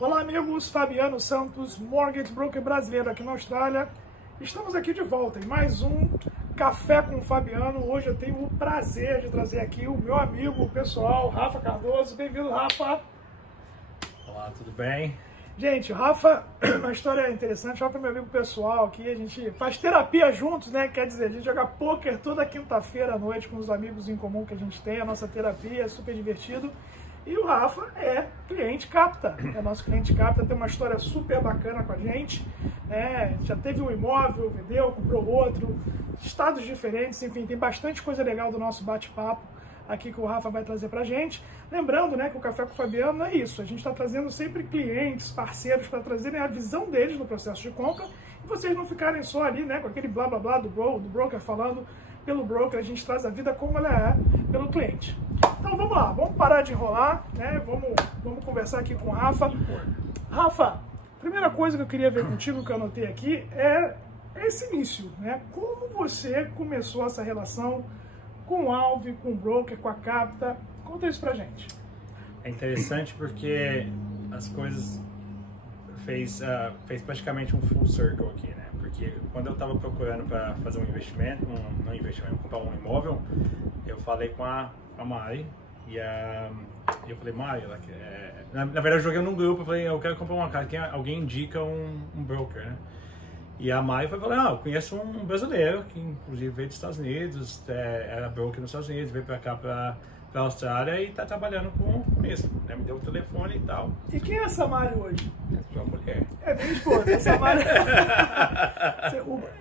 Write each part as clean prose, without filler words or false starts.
Olá amigos, Fabiano Santos, Mortgage Broker brasileiro aqui na Austrália. Estamos aqui de volta em mais um Café com o Fabiano. Hoje eu tenho o prazer de trazer aqui o meu amigo pessoal, Rafa Cardoso. Bem-vindo, Rafa. Olá, tudo bem? Gente, o Rafa, uma história interessante. O Rafa é meu amigo pessoal aqui, a gente faz terapia juntos, né? Quer dizer, a gente joga pôquer toda quinta-feira à noite com os amigos em comum que a gente tem. A nossa terapia é super divertido. E o Rafa é cliente Capta, é nosso cliente Capta, tem uma história super bacana com a gente, né? Já teve um imóvel, vendeu, comprou outro, estados diferentes, enfim, tem bastante coisa legal do nosso bate-papo aqui que o Rafa vai trazer pra gente. Lembrando, né, que o Café com o Fabiano é isso, a gente está trazendo sempre clientes, parceiros, para trazerem a visão deles no processo de compra e vocês não ficarem só ali, né, com aquele blá blá blá do broker falando pelo broker, a gente traz a vida como ela é pelo cliente. Então vamos lá, vamos parar de enrolar, né? Vamos conversar aqui com o Rafa. Rafa, primeira coisa que eu queria ver contigo, que eu anotei aqui, é esse início, né? Como você começou essa relação com o Alve, com o broker, com a Capta? Conta isso pra gente. É interessante porque as coisas fez praticamente um full circle aqui, né? Porque quando eu estava procurando para fazer um investimento, comprar um imóvel, eu falei com a Mari e eu falei, Mari, na verdade eu joguei num grupo, eu falei, eu quero comprar uma casa, alguém indica um broker, né? E a Mari falou, eu conheço um brasileiro que inclusive veio dos Estados Unidos, era broker nos Estados Unidos, veio para cá para a Austrália e está trabalhando com isso, né? Me deu o telefone e tal. E quem é essa Mari hoje? É uma mulher. É minha esposa, essa Mari.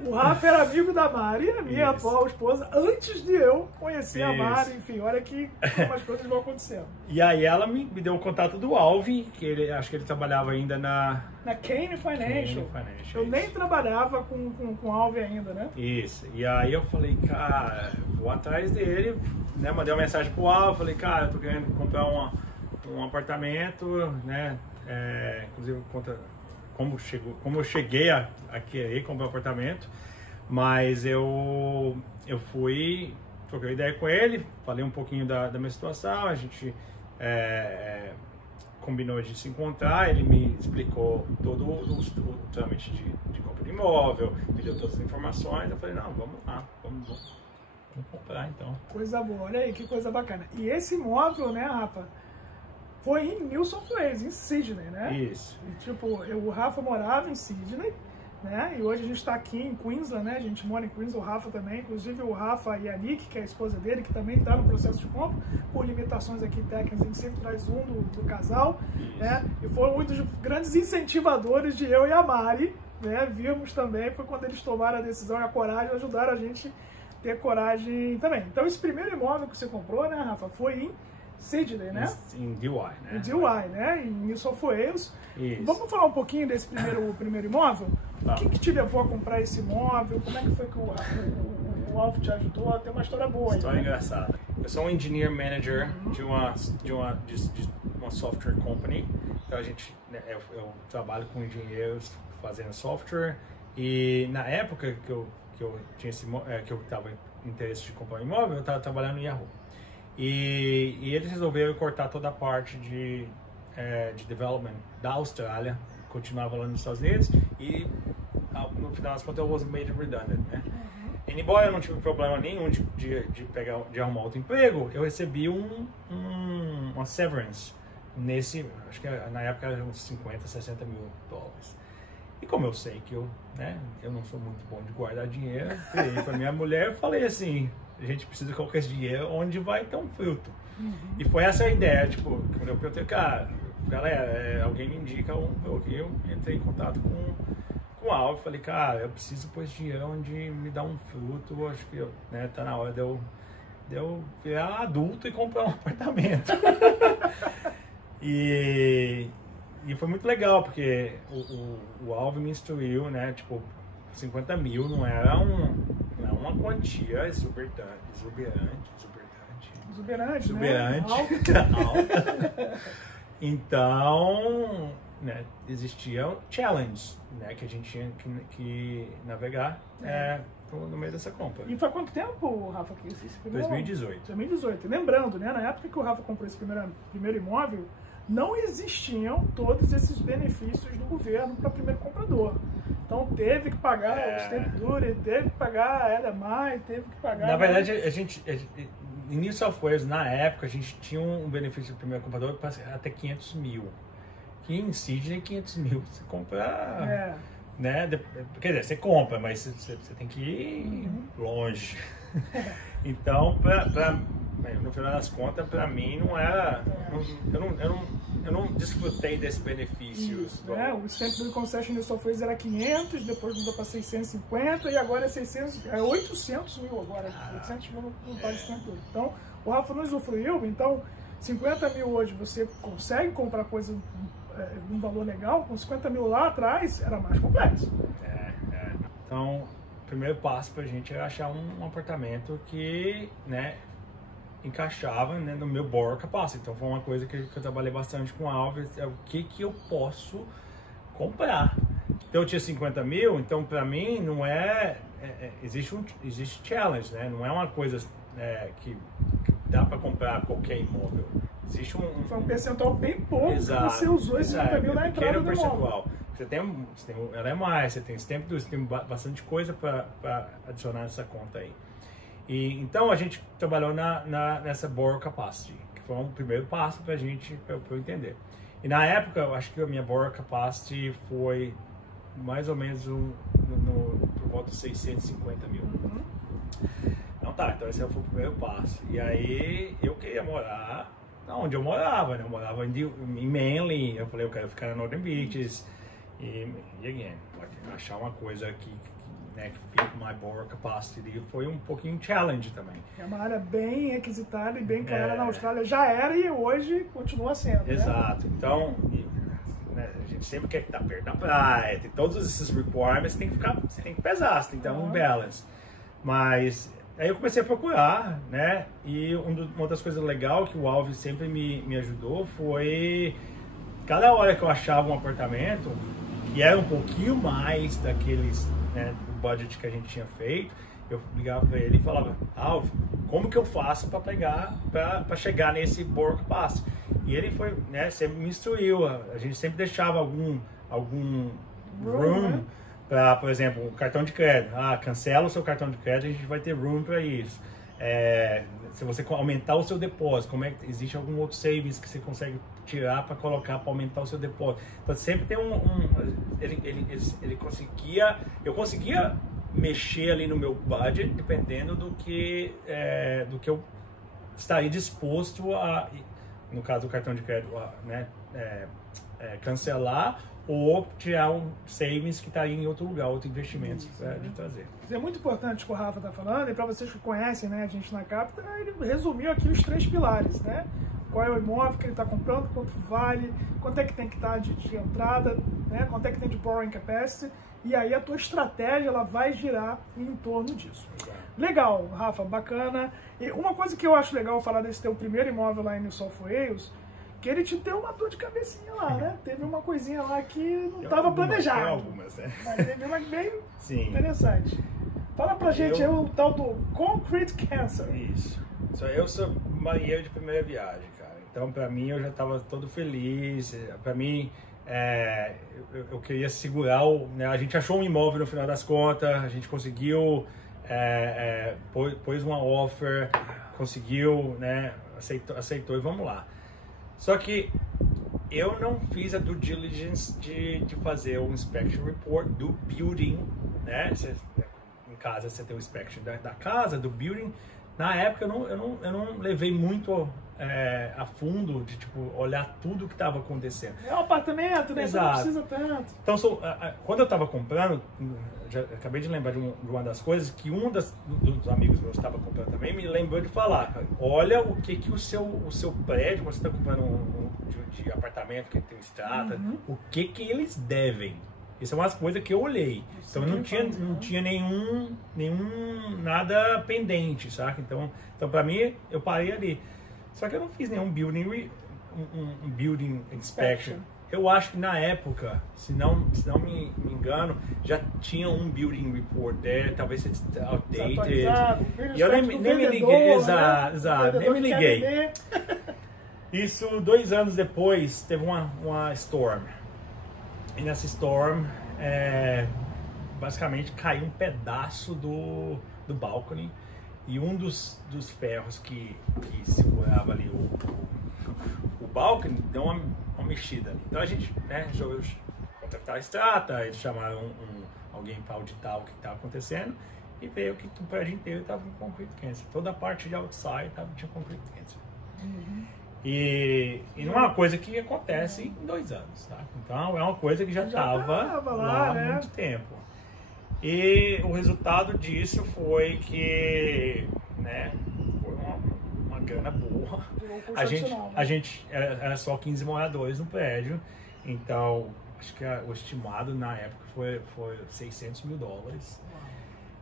O Rafa era amigo da Mari, a minha atual esposa, antes de eu conhecer a Mari. Enfim, olha que como as coisas vão acontecendo. E aí ela me deu o contato do Alvin, que acho que ele trabalhava ainda na Kane Financial. Eu nem trabalhava com o Alvin ainda, né? Isso. E aí eu falei, cara, vou atrás dele, né? Mandei uma mensagem pro Alvin, falei, cara, eu tô querendo comprar um apartamento, né? Inclusive como eu cheguei a querer comprar um apartamento, mas eu fui, troquei ideia com ele, falei um pouquinho da minha situação, a gente combinou de se encontrar, ele me explicou todo o trâmite de compra de imóvel, me deu todas as informações, eu falei, não, vamos lá, vamos comprar então. Coisa boa, olha aí, que coisa bacana. E esse imóvel, né, Rafa, foi em New South Wales, em Sydney, né? Isso. E, tipo, o Rafa morava em Sydney, né? E hoje a gente está aqui em Queensland, né? A gente mora em Queensland, o Rafa também. Inclusive o Rafa e a Nick, que é a esposa dele, que também está no processo de compra, por limitações aqui técnicas, a gente sempre traz um do casal, né? E foram um dos grandes incentivadores de eu e a Mari, né? Vimos também, foi quando eles tomaram a decisão e a coragem, ajudaram a gente a ter coragem também. Então esse primeiro imóvel que você comprou, né, Rafa, foi em Sydney, né? Em DY, né? Em DY, né? Em New South Wales. Isso. Vamos falar um pouquinho desse primeiro imóvel? Tá. O que te levou a comprar esse imóvel? Como é que foi que o Alvo te ajudou? Tem uma história boa aí. História engraçada. Eu sou um engineer manager de uma software company. Então eu trabalho com engenheiros fazendo software. E na época que eu tinha que eu estava em interesse de comprar um imóvel, eu estava trabalhando no Yahoo. E eles resolveram cortar toda a parte de development da Austrália, continuava lá nos Estados Unidos e no final das contas eu was made redundant, né? E embora eu não tive problema nenhum de arrumar outro emprego, eu recebi uma severance acho que na época era uns 50, 60 mil dólares. E como eu sei que eu não sou muito bom de guardar dinheiro, eu para minha mulher e falei assim, a gente precisa colocar esse dinheiro onde vai ter um fruto. E foi essa a ideia, tipo, quando eu perguntei, cara, galera, alguém me indica eu entrei em contato com o Alvo, falei, cara, eu preciso pôr esse dinheiro onde me dá um fruto, acho que tá na hora de eu virar adulto e comprar um apartamento. E foi muito legal, porque o Alvo me instruiu, né, tipo, 50 mil não era uma quantia exuberante, né? Alta. Então, né, existia challenge, né, que a gente tinha que navegar no meio dessa compra. E foi quanto tempo, Rafa, que esse primeiro... 2018. 2018. Lembrando, né, na época que o Rafa comprou esse primeiro imóvel, não existiam todos esses benefícios do governo para primeiro comprador. Então teve que pagar o Stamp Duty, teve que pagar a LMI, teve que pagar... Na verdade, em New South Wales, na época, a gente tinha um benefício do primeiro comprador para até 500 mil. Que em Sydney, 500 mil, você compra... Né? Quer dizer, você compra, mas você tem que ir longe. Então, no final das contas, para mim não era... Eu não desfrutei desses benefícios. O Stamp Duty Concession New South Wales era 500, depois mudou para 650 e agora é 800 mil agora. 800 mil não paga Stamp Duty. Então, o Rafa não usufruiu, então 50 mil hoje você consegue comprar coisa de um valor legal, com 50 mil lá atrás era mais complexo. Então, o primeiro passo pra gente era achar um apartamento que, né, encaixava, né, no meu borrow capacity. Então foi uma coisa que eu trabalhei bastante com a Alves, o que eu posso comprar. Então eu tinha 50 mil, então pra mim não existe challenge, né? Não é uma coisa que dá pra comprar qualquer imóvel. Existe foi um percentual bem pouco que você usou esse 50 mil na entrada do imóvel. Você tem o LMI, você tem Stamp Duty, você tem bastante coisa para adicionar nessa conta aí. E então a gente trabalhou nessa borrow capacity, que foi um primeiro passo para a gente, para eu entender. E na época, eu acho que a minha borrow capacity foi mais ou menos por volta de 650 mil. Então esse foi o primeiro passo. E aí eu queria morar onde eu morava, né? Eu morava em Manly, eu falei, eu quero ficar na Northern Beaches. E again, achar uma coisa que fit my borrow capacity foi um pouquinho challenge também. É uma área bem requisitada e bem cara na Austrália, já era e hoje continua sendo. Exato, né? Então a gente sempre quer estar perto da praia, tem todos esses requirements, você tem que pesar, você tem que ter um balance. Mas aí eu comecei a procurar, né? E uma das coisas legais que o Alves sempre me ajudou foi cada hora que eu achava um apartamento que era um pouquinho mais daqueles, né, do budget que a gente tinha feito, eu ligava para ele e falava, Alves, como que eu faço para chegar nesse borrow capacity? E ele foi, né, sempre me instruiu, a gente sempre deixava algum room para, por exemplo, o cartão de crédito. Cancela o seu cartão de crédito, a gente vai ter room para isso. Se você aumentar o seu depósito, existe algum outro savings que você consegue tirar para colocar para aumentar o seu depósito? Então sempre tem ele conseguia, eu conseguia mexer ali no meu budget dependendo do que eu estaria disposto a, no caso do cartão de crédito, né, cancelar ou tirar um savings que está em outro lugar, outro investimento de trazer. Isso é muito importante o que o Rafa está falando, e para vocês que conhecem, né, a gente na Capita, ele resumiu aqui os 3 pilares, né? Qual é o imóvel que ele está comprando, quanto vale, quanto é que tem que estar de entrada, né? Quanto é que tem de borrowing capacity, e aí a tua estratégia ela vai girar em torno disso. Legal, Rafa, bacana. E uma coisa que eu acho legal falar desse teu primeiro imóvel lá em New South Wales, que ele te deu uma dor de cabecinha lá, né? Teve uma coisinha lá que não estava planejado. Tem algumas, né? Mas teve uma bem interessante. Fala pra gente aí o tal do Concrete Cancer. Isso. Eu sou marinheiro de primeira viagem, cara. Então, pra mim, eu já estava todo feliz. Pra mim, eu queria segurar né? A gente achou um imóvel no final das contas, a gente conseguiu, pôs uma offer, conseguiu, né? Aceitou e vamos lá. Só que eu não fiz a due diligence de fazer o inspection report do building, né? Em casa você tem o inspection da casa, do building. Na época eu não levei muito a fundo de tipo olhar tudo que estava acontecendo. É um apartamento, né? Exato. Você não precisa tanto. Então quando eu estava comprando, acabei de lembrar de uma das coisas que dos amigos meus estava comprando também, me lembrou de falar, olha o que o seu prédio, quando você está comprando de apartamento que tem estrada, o que eles devem. Isso é uma coisa que eu olhei. Então não tinha nenhum nada pendente, saca? Então para mim eu parei ali. Só que eu não fiz nenhum building inspection. Eu acho que na época, se não me engano, já tinha um building report there, talvez seja outdated. E eu nem me liguei, exato, nem me liguei. Isso, 2 anos depois, teve uma storm. E nessa storm, basicamente caiu um pedaço do balcony. E um dos ferros que segurava ali o balcony deu uma mexida ali. Então a gente resolveu contratar a Strata, eles chamaram alguém para auditar o que estava acontecendo e veio que o prédio inteiro estava com concrete cancer. Toda a parte de outside tinha concrete cancer. E não é uma coisa que acontece em 2 anos, tá? Então é uma coisa que já estava lá há muito tempo. E o resultado disso foi que, foi uma grana boa. A gente era só 15 moradores no prédio, então acho que o estimado na época foi $600 mil.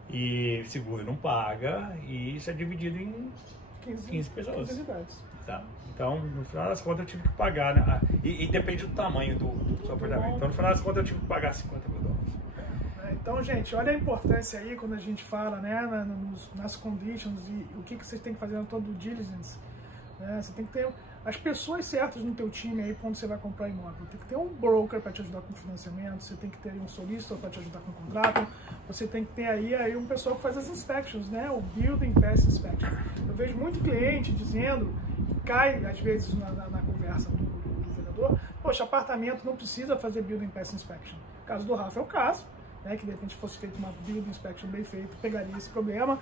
E seguro não paga, e isso é dividido em 15 pessoas. 15 unidades. Tá? Então, no final das contas, eu tive que pagar, né? E depende do tamanho do seu apartamento. Então, no final das contas, eu tive que pagar $50 mil. Então, gente, olha a importância aí quando a gente fala, nas conditions e o que vocês têm que fazer no todo o diligence. Você tem que ter as pessoas certas no teu time aí quando você vai comprar imóvel. Tem que ter um broker para te ajudar com financiamento, você tem que ter um solicitor para te ajudar com o contrato, você tem que ter aí um pessoal que faz as inspections, o Building Pass Inspection. Eu vejo muito cliente dizendo, e cai às vezes na conversa do vendedor, poxa, apartamento não precisa fazer Building Pass Inspection. O caso do Rafa é o caso. Que de repente fosse feita uma build inspection bem feita, pegaria esse problema.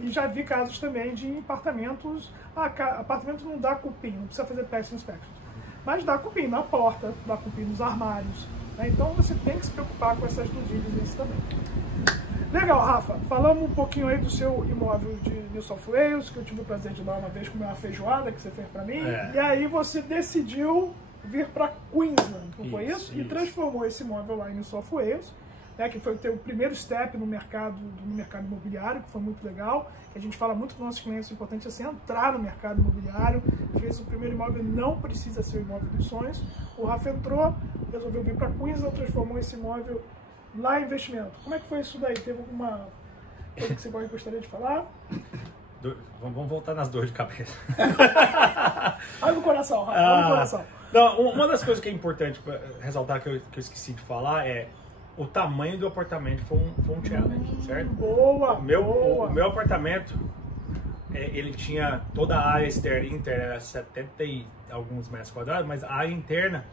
E já vi casos também de apartamentos, apartamento não dá cupim, não precisa fazer pass inspection, mas dá cupim na porta, dá cupim nos armários. Então você tem que se preocupar com essas due diligence também. Legal, Rafa, falamos um pouquinho aí do seu imóvel de New South Wales, que eu tive o prazer de dar uma vez comer uma feijoada que você fez para mim, e aí você decidiu vir para Queensland, não foi isso? E transformou esse imóvel lá em New South Wales, que foi o teu primeiro step no mercado imobiliário, que foi muito legal. Que a gente fala muito para os nossos clientes, o importante é você entrar no mercado imobiliário. Às vezes o primeiro imóvel não precisa ser o imóvel dos sonhos. O Rafa entrou, resolveu vir para Queensland, transformou esse imóvel lá em investimento. Como é que foi isso daí? Teve alguma coisa que você gostaria de falar? Vamos voltar nas dores de cabeça. Olha no coração, Rafa, olha no coração. Não, uma das coisas que é importante ressaltar, que eu esqueci de falar, é o tamanho do apartamento foi um challenge, certo? Boa! O meu apartamento, ele tinha toda a área externa e interna, era 70 e alguns metros quadrados, mas a área interna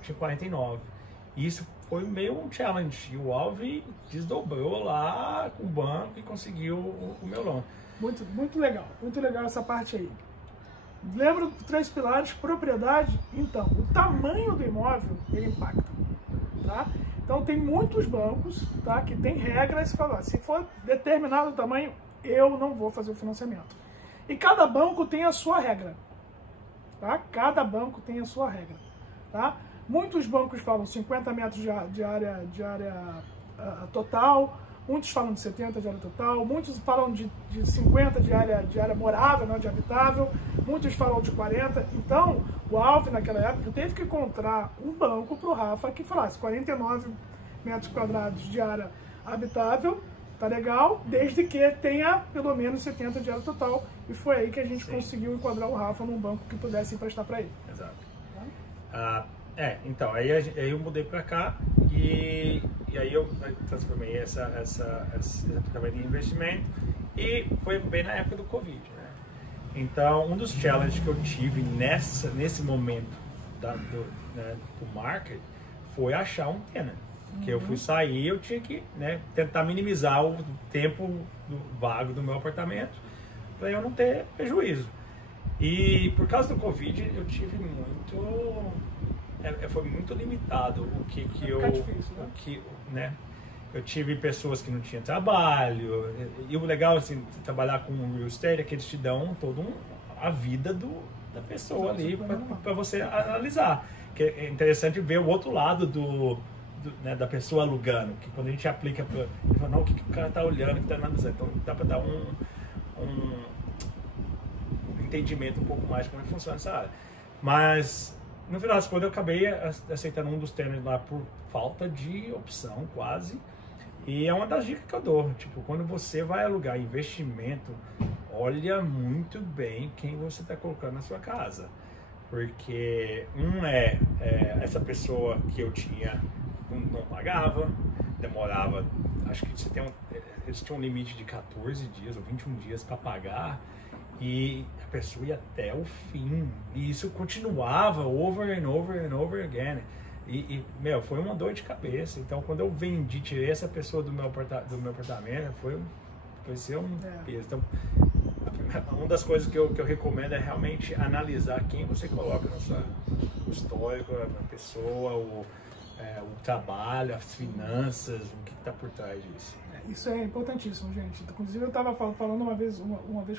tinha 49. E isso foi meio um challenge. E o Alvi desdobrou lá com o banco e conseguiu o meu loan. Muito legal essa parte aí. Lembra dos 3 pilares, propriedade? Então, o tamanho do imóvel, ele impacta, tá? Então tem muitos bancos, tá, que tem regras que falam, se for determinado tamanho, eu não vou fazer o financiamento. E cada banco tem a sua regra, tá? Cada banco tem a sua regra, tá? Muitos bancos falam 50 metros de área total, muitos falam de 70 de área total, muitos falam de 50 de área morável, não de habitável, muitos falam de 40. Então, o Alvi, naquela época, teve que encontrar um banco para o Rafa que falasse 49 metros quadrados de área habitável, tá legal, desde que tenha pelo menos 70 de área total. E foi aí que a gente conseguiu enquadrar o Rafa num banco que pudesse emprestar para ele. Exato. Então, aí eu mudei para cá e aí eu transformei essa em investimento, e foi bem na época do Covid, né? Então, um dos challenges que eu tive nesse momento do market foi achar um tenant. Que eu fui sair, eu tinha que tentar minimizar o tempo vago do meu apartamento para eu não ter prejuízo. E por causa do Covid, eu tive foi muito limitado o que eu... difícil, né? Eu tive pessoas que não tinham trabalho, e o legal, assim, de trabalhar com real estate é que eles te dão toda a vida da pessoa ali para você analisar. Que é interessante ver o outro lado da pessoa alugando, que quando a gente aplica para... Não, o que o cara está olhando, o que está analisando. Então dá para dar um entendimento um pouco mais de como é que funciona essa área. Mas no final das contas eu acabei aceitando um dos termos lá por falta de opção, quase. E é uma das dicas que eu dou, tipo, quando você vai alugar investimento, olha muito bem quem você está colocando na sua casa. Porque essa pessoa que eu tinha não pagava, demorava, acho que eles tinham um limite de 14 dias ou 21 dias para pagar, e a pessoa ia até o fim, e isso continuava over and over and over again. Meu, foi uma dor de cabeça. Então, quando eu tirei essa pessoa do meu apartamento, foi ser um peso. Então, uma das coisas que eu recomendo é realmente analisar quem você coloca no histórico, a pessoa, o trabalho, as finanças, o que está por trás disso. Isso é importantíssimo, gente. Inclusive, eu estava falando uma vez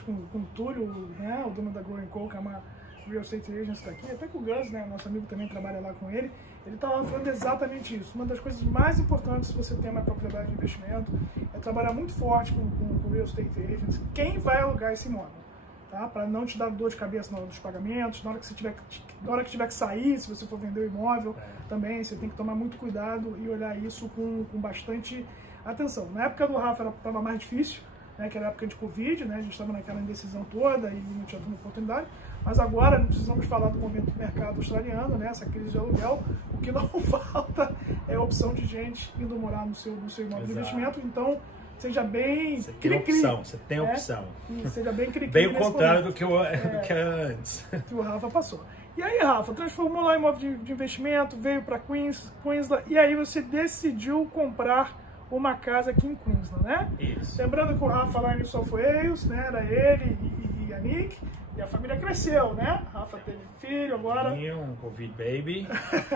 com o Túlio, né, o dono da Growing Co, que é uma Real Estate Agents, está aqui, até com o Gus, né, nosso amigo também trabalha lá com ele. Ele estava falando exatamente isso. Uma das coisas mais importantes se você tem uma propriedade de investimento é trabalhar muito forte com Real Estate Agents, quem vai alugar esse imóvel, tá? Para não te dar dor de cabeça na hora dos pagamentos, na hora que tiver que sair, se você for vender o imóvel, também você tem que tomar muito cuidado e olhar isso com bastante atenção. Na época do Rafa estava mais difícil, né, que era a época de Covid, né, a gente estava naquela indecisão toda e não tinha tanta oportunidade, mas agora não precisamos falar do momento do mercado australiano, né, essa crise de aluguel, o que não falta é a opção de gente indo morar no seu imóvel de investimento, então seja bem cri-cri. Você tem opção. Seja bem cri-cri. Bem o contrário do que era antes. Que o Rafa passou. E aí, Rafa, transformou lá em imóvel de investimento, veio para Queensland, e aí você decidiu comprar uma casa aqui em Queensland, né? Isso. Lembrando que o Rafa lá em New South Wales, né, era ele e a Nick, e a família cresceu, né? Rafa teve filho agora. Um Covid baby.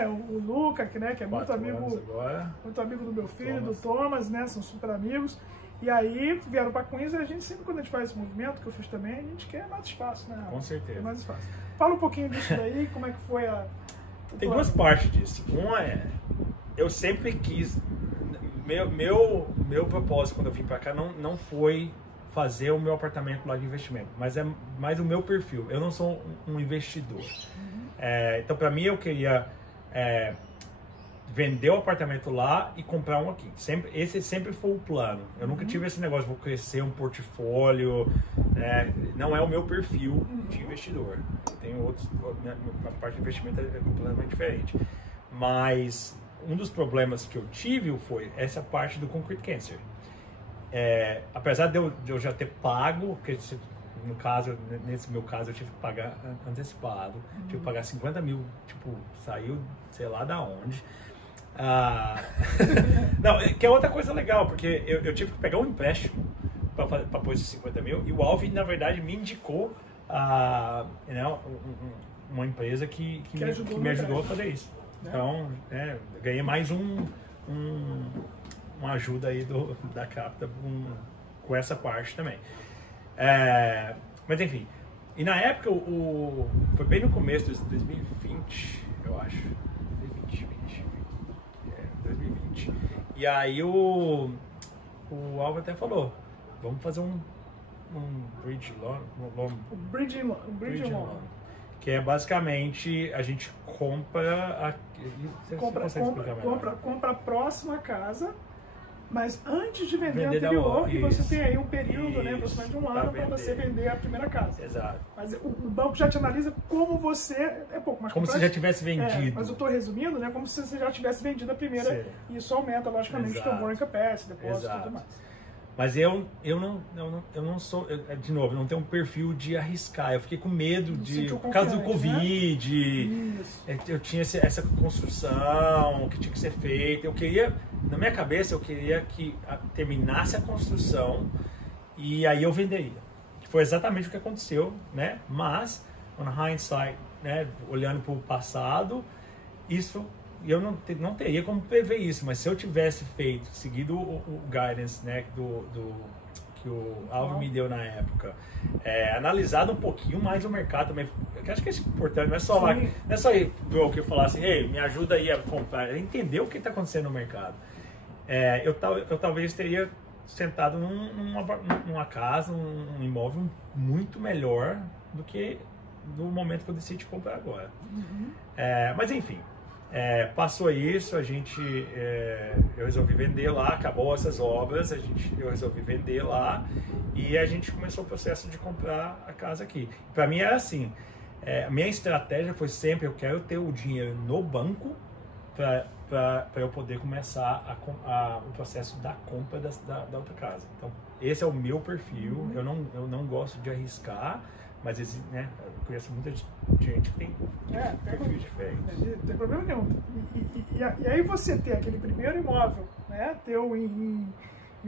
O Luca, que é muito amigo do meu filho, do Thomas, né? São super amigos. E aí vieram para Queensland, a gente sempre, quando a gente faz esse movimento, que eu fiz também, a gente quer mais espaço, né, Rafa? Com certeza. Quer mais espaço. Fala um pouquinho disso daí, como é que foi a... Tem duas partes disso. Uma eu sempre quis... Meu propósito quando eu vim para cá não foi fazer o meu apartamento lá de investimento, mas é mais o meu perfil. Eu não sou um investidor. Então, para mim, eu queria vender o apartamento lá e comprar um aqui. Esse sempre foi o plano. Eu nunca tive esse negócio, vou crescer um portfólio. Não é o meu perfil de investidor. Tem outros, a parte de investimento é completamente diferente. Mas um dos problemas que eu tive foi essa parte do Concrete Cancer. Apesar de eu já ter pago, porque nesse meu caso eu tive que pagar antecipado, tive que pagar 50 mil, saiu sei lá da onde. Não, que é outra coisa legal, porque eu tive que pegar um empréstimo para pôr esses 50 mil, e o Alvin, na verdade, me indicou uma empresa que me ajudou a fazer isso. Então, ganhei mais uma ajuda aí da Capta com essa parte também. Mas enfim, e na época, foi bem no começo de 2020, eu acho. 2020. E aí o Alva até falou, vamos fazer um bridge loan. Bridge loan. Que é basicamente a gente compra compra a próxima casa, mas antes de vender a anterior, e você tem aí um período, né, aproximadamente um ano, para você vender a primeira casa. Exato. Mas o banco já te analisa como você é pouco mais como se já tivesse vendido. Mas eu estou resumindo, né, como se você já tivesse vendido a primeira. Sim. E isso aumenta, logicamente, o teu borrowing capacity, depósito e tudo mais. Mas eu não sou, de novo, eu não tenho um perfil de arriscar. Eu fiquei com medo por causa do Covid, né? Eu tinha essa construção que tinha que ser feita. Eu queria, na minha cabeça, eu queria que terminasse a construção e aí eu venderia. Que foi exatamente o que aconteceu, né? Mas, on hindsight, né, olhando para o passado, eu não teria como prever isso, mas se eu tivesse seguido o guidance, né, que o Alvin me deu na época, analisado um pouquinho mais o mercado também, eu acho que isso é importante, não é só ir broker falar assim, hey, me ajuda aí a comprar, entender o que está acontecendo no mercado. Eu talvez teria sentado numa casa, num imóvel muito melhor do que no momento que eu decidi comprar agora. Mas enfim, passou isso, eu resolvi vender lá, acabou essas obras, eu resolvi vender lá e a gente começou o processo de comprar a casa aqui. Para mim era assim, A minha estratégia foi sempre, eu quero ter o dinheiro no banco para eu poder começar o processo da compra da outra casa. Então, esse é o meu perfil. Eu não gosto de arriscar, mas né, eu conheço muita gente que tem perfil diferente. Não tem problema nenhum. E aí você ter aquele primeiro imóvel, né, teu e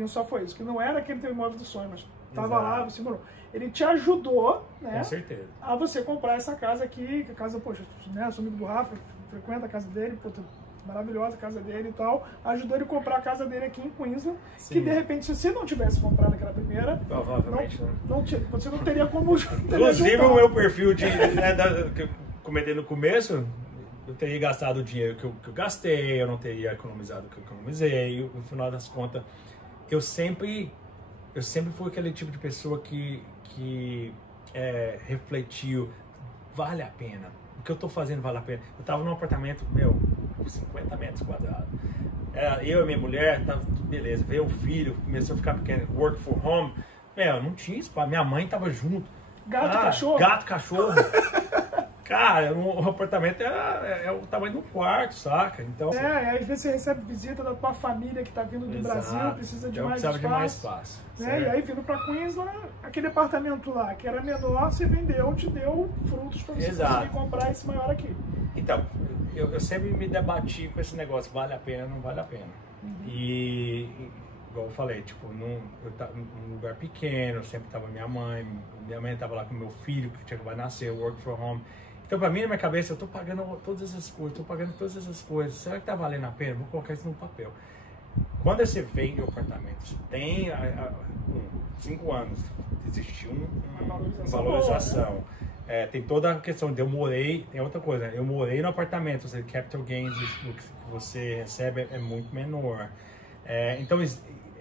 só foi isso, que não era aquele teu imóvel do sonho, mas estava lá, você morou. Ele te ajudou, né, com certeza, a você comprar essa casa aqui, que a casa, poxa, né, sou amigo do Rafa, frequenta a casa dele, puta, maravilhosa a casa dele e tal, ajudou ele a comprar a casa dele aqui em Queensland, que de repente, se você não tivesse comprado aquela primeira, provavelmente você não teria como... Inclusive o meu perfil que eu comentei no começo, eu teria gastado o dinheiro que eu gastei, eu não teria economizado o que eu economizei, e no final das contas, eu sempre fui aquele tipo de pessoa que refletiu, vale a pena, o que eu tô fazendo vale a pena. Eu tava num apartamento, 50 metros quadrados. Eu e minha mulher, tava tudo beleza. Veio o filho, começou a ficar pequeno, work for home. Não tinha espaço. Minha mãe tava junto. Gato, cachorro. Cara, o apartamento é o tamanho do quarto, saca? Então, às vezes você recebe visita da tua família que tá vindo do Brasil, precisa de mais espaço. De mais espaço. Né? E aí vindo pra Queensland, aquele apartamento lá, que era menor, você vendeu, te deu frutos pra você conseguir comprar esse maior aqui. Então, eu sempre me debati com esse negócio, vale a pena, não vale a pena. E igual eu falei, tipo, eu tava num lugar pequeno, sempre tava minha mãe tava lá com meu filho, que tinha acabado de nascer, work from home. Então, pra mim, na minha cabeça, eu tô pagando todas essas coisas, será que tá valendo a pena? Vou colocar isso no papel. Quando você vende o apartamento, tem 5 anos, existiu uma valorização. Tem toda a questão de tem outra coisa, eu morei no apartamento, o capital gains, o que você recebe é muito menor. Então,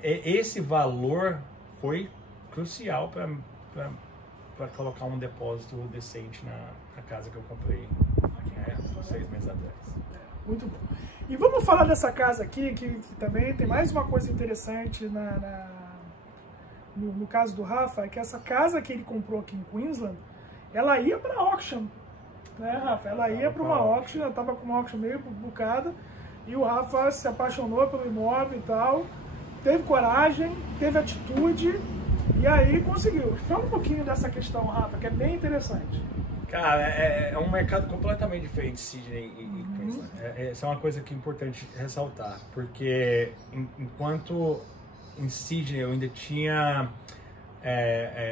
esse valor foi crucial para colocar um depósito decente na casa que eu comprei 6 meses atrás. Muito bom. E vamos falar dessa casa aqui, que também tem mais uma coisa interessante no caso do Rafa, é que essa casa que ele comprou aqui em Queensland, ela ia para auction, né, Rafa? Ela ia para uma auction, ela estava com uma auction meio bucada, e o Rafa se apaixonou pelo imóvel e tal, teve coragem, teve atitude, e aí conseguiu. Fala um pouquinho dessa questão, Rafa, que é bem interessante. Cara, é um mercado completamente diferente de Sydney e Queensland. Essa é uma coisa que é importante ressaltar, porque enquanto em Sydney eu ainda tinha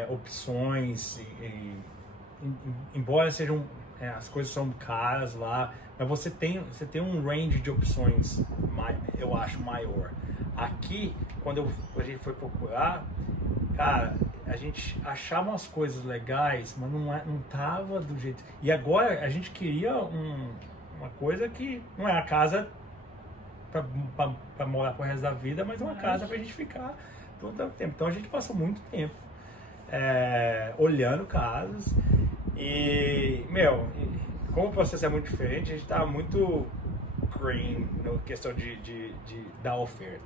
opções, embora sejam as coisas são caras lá, mas você tem um range de opções, eu acho, maior. Aqui, quando a gente foi procurar, cara, a gente achava umas coisas legais, mas não tava do jeito... E agora a gente queria uma coisa que não é a casa para morar pro resto da vida, mas é uma casa pra gente ficar todo o tempo. Então a gente passou muito tempo olhando casas e, como o processo é muito diferente, a gente tava muito green na questão da oferta.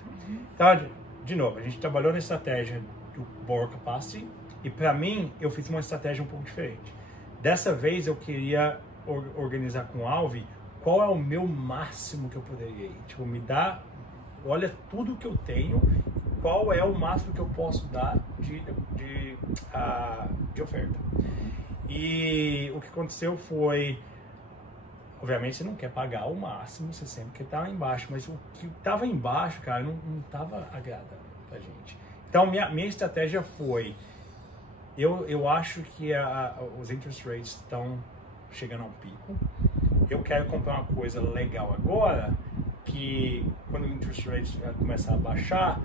Então, de novo, a gente trabalhou na estratégia do borrow capacity e para mim eu fiz uma estratégia um pouco diferente. Dessa vez eu queria organizar com o Alvi qual é o meu máximo que eu poderia ir. Tipo, olha tudo que eu tenho, qual é o máximo que eu posso dar de oferta. E o que aconteceu foi, obviamente você não quer pagar o máximo, você sempre quer estar embaixo, mas o que estava embaixo, cara, não estava agradável pra gente. Então, minha estratégia foi, eu acho que os interest rates estão chegando a um pico. Eu quero comprar uma coisa legal agora, que quando o interest rate começar a baixar,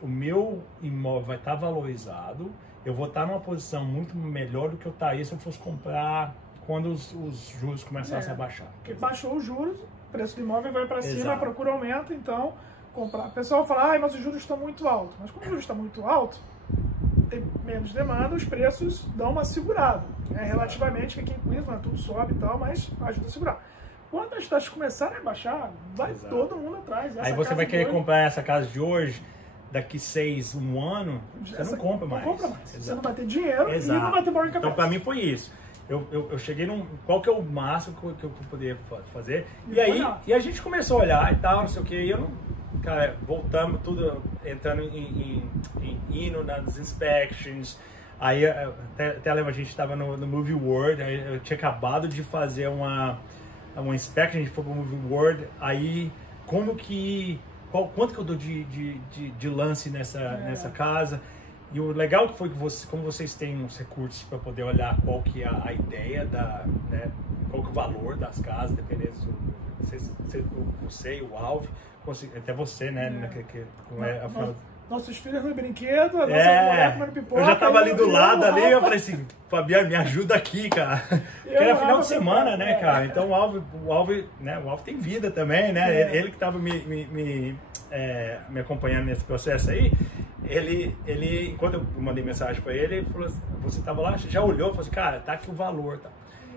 o meu imóvel vai estar valorizado, eu vou estar numa posição muito melhor do que eu estaria se eu fosse comprar quando os juros começassem a baixar. Porque baixou os juros, o preço do imóvel vai para cima, a procura aumenta, então comprar. O pessoal fala, mas os juros estão muito altos. Mas como os juros estão muito altos, tem menos demanda, os preços dão uma segurada. Relativamente, que aqui em Queensland tudo sobe e tal, mas ajuda a segurar. Quando as taxas começarem a baixar, vai todo mundo atrás. Aí você vai querer comprar essa casa de hoje, daqui 1 ano, você não compra mais. Você não vai ter dinheiro e não vai ter borrowing capacity. Então, para mim foi isso. eu cheguei num... Qual que é o máximo que eu poderia fazer? E a gente começou a olhar e tal, não sei o que, e eu não... Cara, voltamos tudo, entrando indo nas inspections. Aí, até lembro, a gente estava no Movie World, aí eu tinha acabado de fazer uma inspection, a gente foi pro Movie World, aí quanto que eu dou de lance nessa casa. E o legal que foi que como vocês têm uns recursos para poder olhar qual que é a ideia né, qual que é o valor das casas, dependendo você e o Alves, até você, né? Nossos filhos no brinquedo, a nossa mulher comendo pipoca. Eu já tava ali do lado ali, eu falei assim, Fabiano, me ajuda aqui, cara. Porque era final de semana, né, cara? Então o Alves tem vida também, né? Ele que tava me acompanhando nesse processo aí, ele enquanto eu mandei mensagem para ele falou assim, você tava lá, já olhou, falou assim, cara, tá aqui o valor, tá?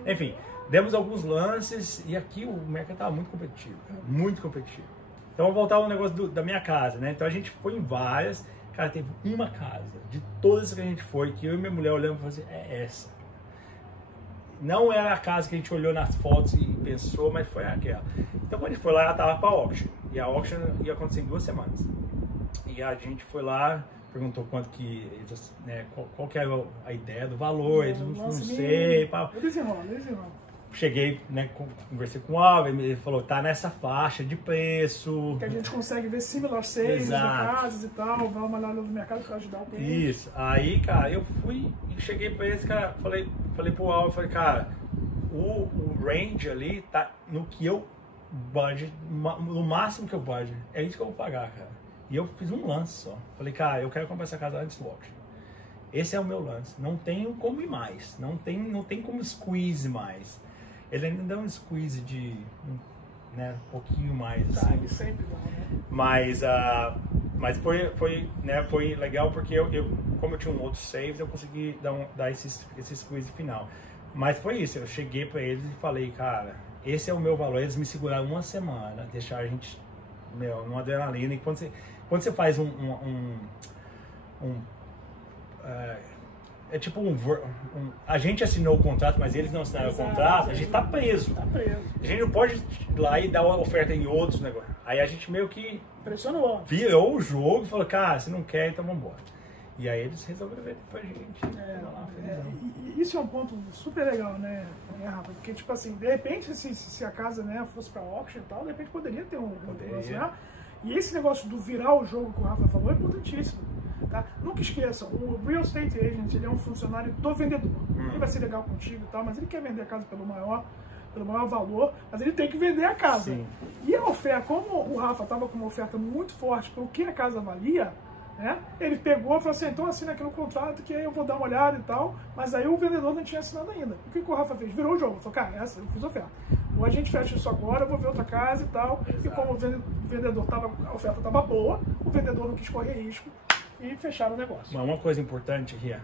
Enfim, demos alguns lances e aqui o mercado tava muito competitivo, muito competitivo. Então, vou voltar ao negócio da minha casa, né? Então, a gente foi em várias. Cara, teve uma casa, de todas que a gente foi, que eu e minha mulher olhamos e falamos assim, é essa. Não era a casa que a gente olhou nas fotos e pensou, mas foi aquela. Então, quando a gente foi lá, ela tava pra auction. E a auction ia acontecer em 2 semanas. E a gente foi lá, perguntou quanto que... Né, qual que era a ideia do valor, eles não sei. Eles enrolam. Cheguei, né, conversei com o Alves, ele falou, tá nessa faixa de preço. Que a gente consegue ver similar sales de casas e tal, vai uma olhada no mercado para ajudar o cliente. Isso, aí, cara, eu fui e cheguei pra esse cara, falei pro Alves, falei, cara, o range ali tá no que eu budget, no máximo que eu budget, é isso que eu vou pagar, cara. E eu fiz um lance só, falei, cara, eu quero comprar essa casa antes do auction. Esse é o meu lance, não tem como ir mais, não tem como squeeze mais. Ele ainda dá um squeeze de, né, um pouquinho mais, assim. Ele sempre dá, né? Mas foi legal porque como eu tinha um outro saves, eu consegui dar esse squeeze final. Mas foi isso, eu cheguei pra eles e falei, cara, esse é o meu valor. Eles me seguraram 1 semana, deixaram a gente, numa adrenalina. E quando você faz é tipo a gente assinou o contrato, mas eles não assinaram o contrato, a gente tá preso. A gente não pode ir lá e dar uma oferta em outros negócios. Aí a gente meio que pressionou, virou o jogo e falou, cara, se não quer, então vamos embora. E aí eles resolveram vender pra gente. E isso é um ponto super legal, né, Rafa? Porque, tipo assim, de repente, se a casa, né, fosse pra auction e tal, de repente poderia ter um negócio, né? E esse negócio do virar o jogo que o Rafa falou é importantíssimo. Tá? Nunca esqueçam, o Real Estate Agent, ele é um funcionário do vendedor. Ele vai ser legal contigo e tal, mas ele quer vender a casa pelo maior valor, mas ele tem que vender a casa. Sim. E a oferta, como o Rafa estava com uma oferta muito forte para o que a casa valia, né? Ele pegou e falou assim, então assina aqui no contrato que aí eu vou dar uma olhada e tal, mas aí o vendedor não tinha assinado ainda. O que o Rafa fez? Virou o jogo, falou, cara, eu fiz oferta. Ou a gente fecha isso agora, eu vou ver outra casa e tal. Exato. E como o vendedor a oferta estava boa, o vendedor não quis correr risco e fecharam o negócio. Uma coisa importante, Ria,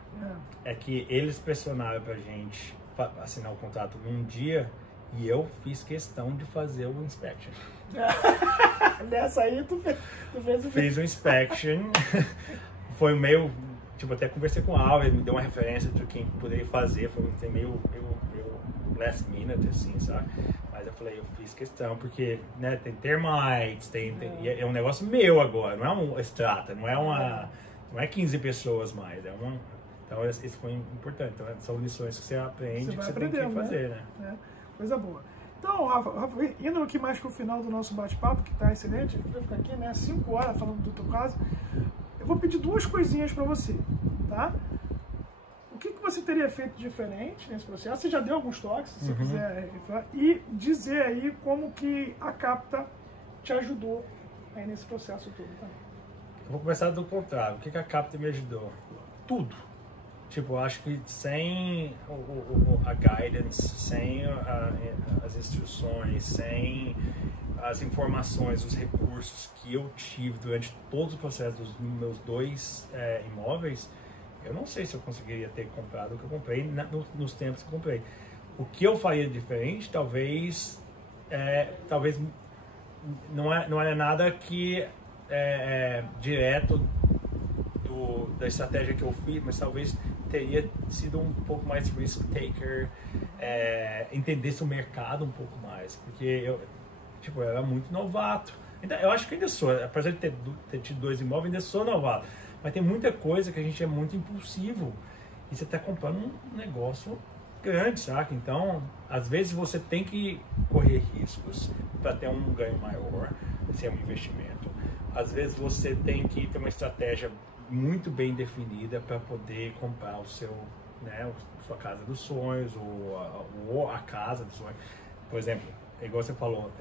é que eles pressionaram pra gente assinar o contrato num dia e eu fiz questão de fazer o inspection. Nessa aí tu fez o... Fiz o inspection, foi meio, tipo, até conversei com o Alves, me deu uma referência de quem poderia fazer, foi meio last minute, assim, sabe? Mas eu falei, eu fiz questão, porque, né, tem termites, é um negócio meu agora, não é um extrata, não é 15 pessoas mais, então isso foi importante, então são lições que você aprende, que você tem que fazer, né? Coisa boa. Então, Rafa, indo aqui mais pro final do nosso bate-papo, que tá excelente, a gente vai ficar aqui, né, 5 horas falando do teu caso, eu vou pedir 2 coisinhas para você, tá? O que você teria feito diferente nesse processo? Você já deu alguns toques, se você quiser, e dizer aí como que a Capta te ajudou aí nesse processo todo, tá? Eu vou começar do contrário. O que a Capta me ajudou? Tudo. Tipo, eu acho que sem a guidance, sem as instruções, sem as informações, os recursos que eu tive durante todo o processo dos meus 2 imóveis, eu não sei se eu conseguiria ter comprado o que eu comprei nos tempos que eu comprei. O que eu faria diferente, talvez não é nada que direto da estratégia que eu fiz, mas talvez teria sido um pouco mais risk taker, entendesse o mercado um pouco mais, porque eu era muito novato. Eu acho que ainda sou, apesar de ter tido 2 imóveis, ainda sou novato. Mas tem muita coisa que a gente é muito impulsivo e você está comprando um negócio grande, saca? Então, às vezes você tem que correr riscos para ter um ganho maior, se é um investimento. Às vezes você tem que ter uma estratégia muito bem definida para poder comprar sua casa dos sonhos ou a casa dos sonhos. Por exemplo, igual você falou,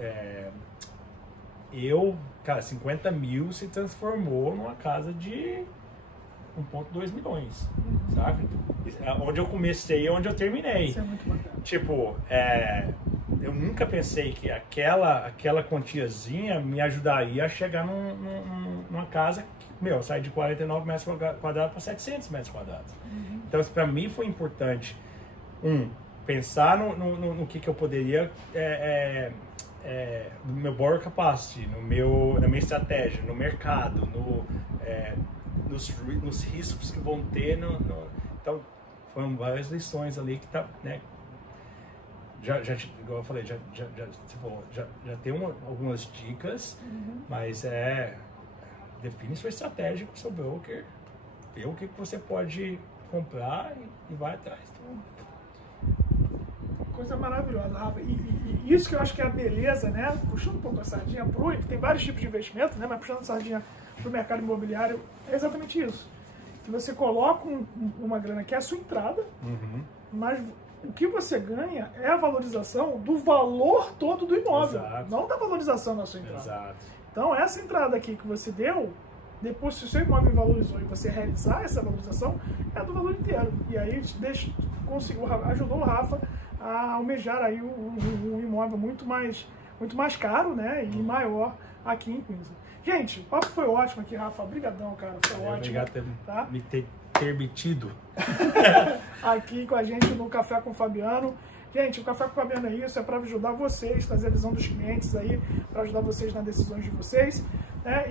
cara, 50 mil se transformou numa casa de 1,2 milhões, sabe? Onde eu comecei e onde eu terminei. Isso é muito bacana. Tipo, eu nunca pensei que aquela quantiazinha me ajudaria a chegar numa casa que, sai de 49 metros quadrados para 700 metros quadrados. Então, isso para mim foi importante. Pensar no que eu poderia... no meu borrow capacity, na minha estratégia, no mercado, nos riscos que vão ter. Então, foram várias lições ali que tá, né? Igual eu falei, já tem algumas dicas, mas define sua estratégia com o seu broker, vê o que você pode comprar e vai atrás. Coisa maravilhosa, Rafa. E isso que eu acho que é a beleza, né? Puxando um pouco a sardinha tem vários tipos de investimento, né? Mas puxando a sardinha para o mercado imobiliário, é exatamente isso. Que você coloca uma grana que é a sua entrada, mas o que você ganha é a valorização do valor todo do imóvel, não da valorização da sua entrada. Exato. Então, essa entrada aqui que você deu, depois, se o seu imóvel valorizou e você realizar essa valorização, é do valor inteiro. E aí ajudou o Rafa a almejar aí um imóvel muito mais caro, né, e maior aqui em Queens. Gente, o papo foi ótimo aqui, Rafa. Obrigadão, cara. Foi ótimo. Obrigado por ter me tido aqui com a gente no Café com o Fabiano. Gente, o Café com o Fabiano é isso, é para ajudar vocês, trazer a visão dos clientes aí, para ajudar vocês nas decisões de vocês.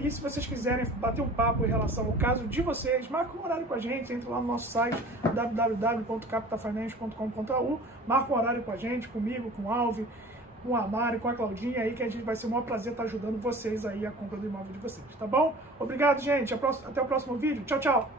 E se vocês quiserem bater um papo em relação ao caso de vocês, marca um horário com a gente, entre lá no nosso site www.capitalfinance.com.au, marca um horário com a gente, comigo, com o Alvi, com a Mari, com a Claudinha aí, que a gente vai ser o maior prazer estar ajudando vocês aí a compra do imóvel de vocês, tá bom? Obrigado, gente. Até o próximo vídeo. Tchau, tchau.